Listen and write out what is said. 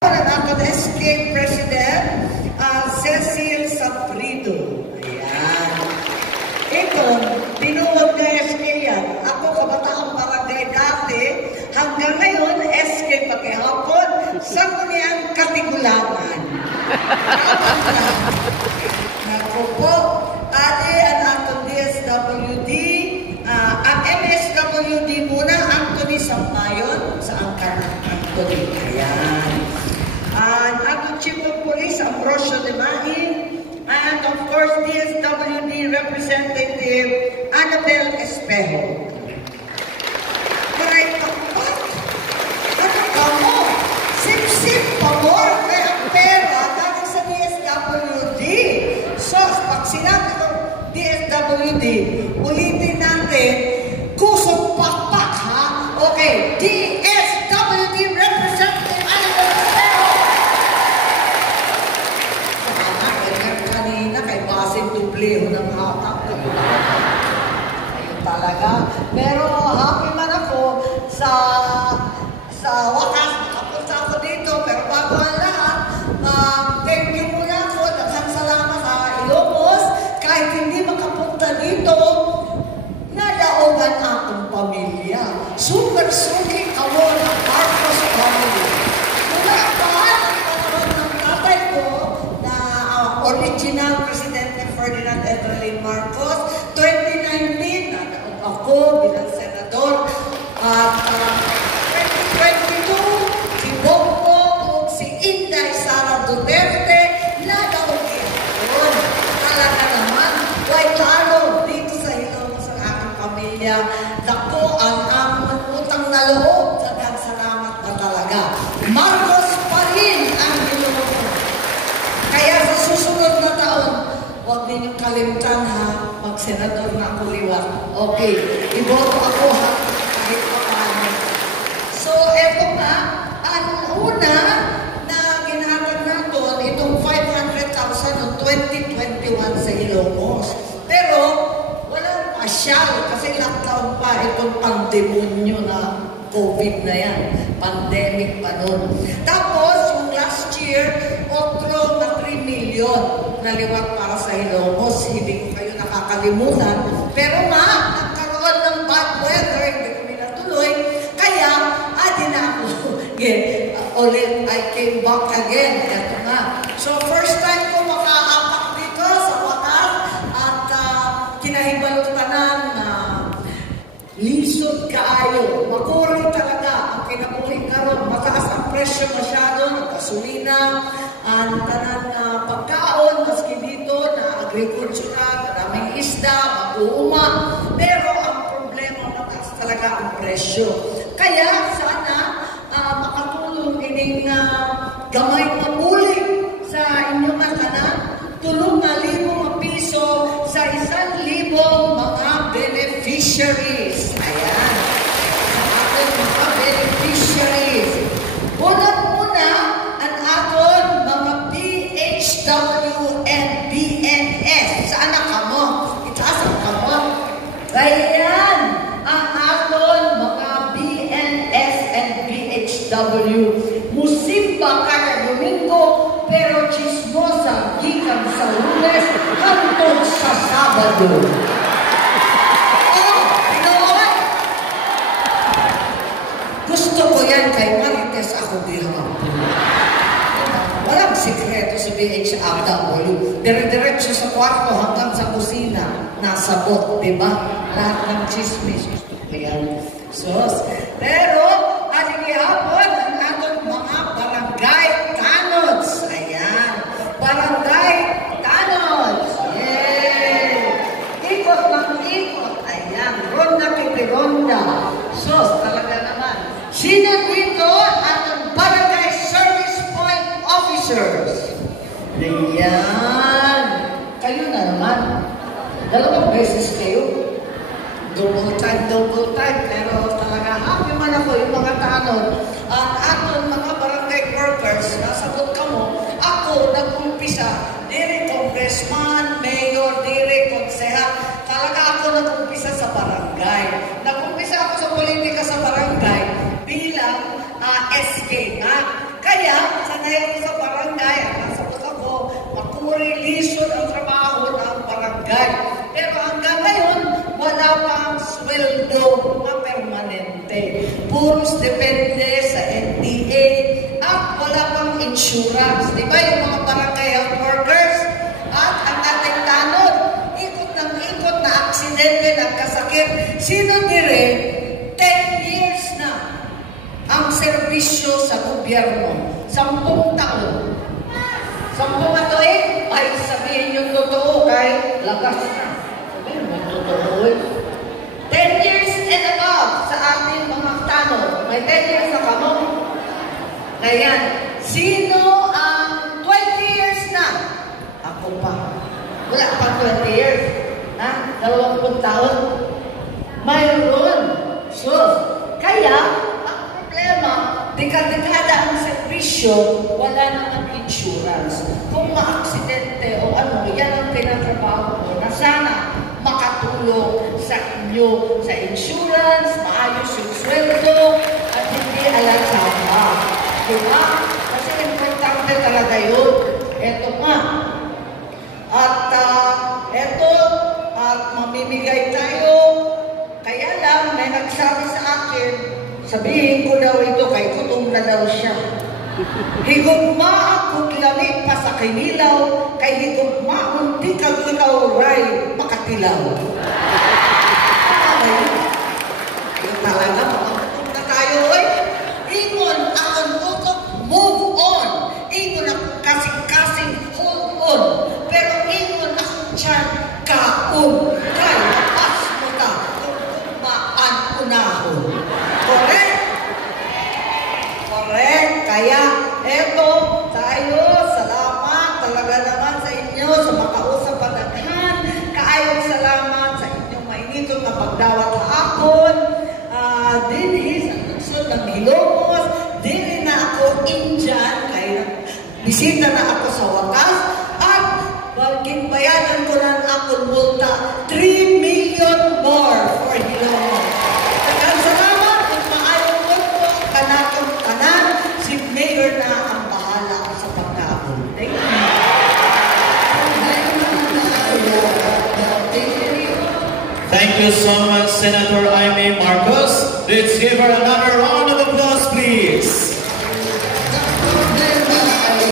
Ang SK President, Cecil Sabrido. Ayan. Ito, tinuod na SK yan. Ako, kabataang barangay dati, hanggang ngayon, SK pakihapon, sa kuniyang katigulangan. Ako po, ate ang atong DSWD, ang MSWD muna, Anthony Sampayon, sa angkan Anthony. Ayan. And atong Chief of Police, Ambrosio de Mahin, and of course, DSWD Representative Annabel Espejo. Correct ako ba? Ano ka mo? Sip-sip pa mo, kaya ang pera galing sa DSWD. So, pag sinabi ko DSWD, ulitin natin, kusog pakpak ha? Okay, DSWD Representative Annabel Espejo. Kanina kay Basin Dubleo ng hatak. Ayun talaga. Pero happy man ako sa wakas. Nakapunta ako dito. Pero bago ang lahat, thank you muna ako. Daghang salamat sa Ilocos. Kahit hindi makapunta dito, nadaogan akong pamilya. Super suki ako ng Marcos family. Mula paano ng tatay ko na original Presidente Ferdinand Evelyn Marcos, 2019, nadaog ako bilang senador. At 2022, si Bongo o si Inday Sara Duterte, nadaog yun. Talaga naman, white lalo dito sa Ilocos ang aking pamilya. Dako ang utang na loob. Salamat na talaga. Marcos pa rin ang Ilocos. Kaya sa susunod na taon, huwag ninyong kalimutan ha, mag-senador na ako liwat. Okay, iboto ako ha, kahit pa paano. So, eto nga, ang una na ginhatag natin, itong 500,000 noong 2021 sa Ilocos. Pero, walang pasyal kasi lockdown pa itong pandemonyo na COVID na yan. Pandemic pa nun. Tapos, yung last year, otro na 3 million na liwat para sa Ilocos. Hindi ko kayo nakakalimutan. Pero nga, nagkaroon ng bad weather, hindi kami natuloy. Kaya, di na ako. Ulit, I came back again. Ito nga. So, first time ko makaapak dito sa wakas at kinahibalutan na lisod kaayo. Makuring talaga ang kinabuhi karon. Mataas ang presyo masyado ng gasolina, ang tanan na pagkaon, maski dito na agrikultura, maraming isda, mag-uuma. Pero ang problema, mataas talaga ang presyo. Kaya sana makatulong ining gamay na bulig sa inyong tanan, 3,000 piso sa 1,000 mga beneficiaries. Ayan. Sa ating mga beneficiaries. Unang-una, ang aton mga PHW and BNS. Saan ang kamo? Itaas ang kamo. Ayan. Ang aton mga BNS and BHW. Musimba kada Domingo, pero chismosa gikan sa Lunes hangtod sa Sabado. Gusto ko yan kay Marites ako dihang. Walang sikreto sa BHW. Dire-diretso sa kwarto hanggang sa kusina. Nasabot, di ba? Lahat ng chismis. Gusto ko yan. Sos. Pero, aling ihapon, ang atong mga barangay tanods. Ayan. Barangay tanods. Yay! Ikot ng ikot. Ayan. Ronda kiti ronda. Sos, talaga naman. Sino dito ang barangay service point officers? Ayan. Kayo na naman. 2 beses kayo. Double time. Pero talaga happy man ako yung mga tanong. Ang aton mga barangay workers, nasabot ka mo, ako nag-umpisa, dire congressman, mayor, dire konsehal. Talaga ako nag-umpisa sa barangay. Nag-umpisa ako sa politika sa barangay bilang SK nga. Kaya, sa depende sa NTA at wala pang insurance. Di ba yung mga barangay health workers at ang ating tanod, ikot ng ikot na aksidente, nagkasakit. Sino dire? 10 years na ang serbisyo sa gobyerno. 10 taon. 10 katuig, ay sabihin yung totoo kay lagas na. Sabihin yung totoo eh. 10 years and above sa ating mga tanod. May 10 years na kamo. Ngayon, sino ang 20 years na? Ako pa. Wala pa 20 years. Ha? 20 taon. Mayroon. So, kaya, ang problema, dekada-dekada ang servisyo, wala naman insurance. Kung ma-aksidente o ano, yan ang tinatrabaho mo na sana makatulong sa inyo sa insurance, maayos yung sweldo, at hindi alasama. Diba? Kasi importante talaga yun. Eto nga. At eto, at mamimigay tayo. Kaya lang, may nagsabi sa akin, sabihin ko daw ito, kay gutom na daw siya. Higugma akong lamig pa sa kinilaw, kay higugma unti kag ikaw ray makatilaw. Yung talaga, makamutok na tayo, oy. Ingon akong utok, move on. Ingon akong kasing-kasing, hold on. Pero ingon akong tiyan, kaon. Kay, lapas mo ka, kung kumaan unahon. Correct? Correct. Kaya, eto, tayo, salamat talaga naman sa inyo, sa makausap pataghan. Kaayong salamat sa inyong mainitong na pagdawat hapon. Din is ang nagsod ng Hilomos. Din na ako Indian, kaya bisita na ako sa wakas. At ginbayanan ko na akong multa, 3 million more for Hilomos. Kaya salamat, kung maayong ko kanatong tanan, si Mayor na ang bahala sa pagkaon. Thank you. Thank you so much, Senator Amy Marcos. Let's give her another round of applause, please.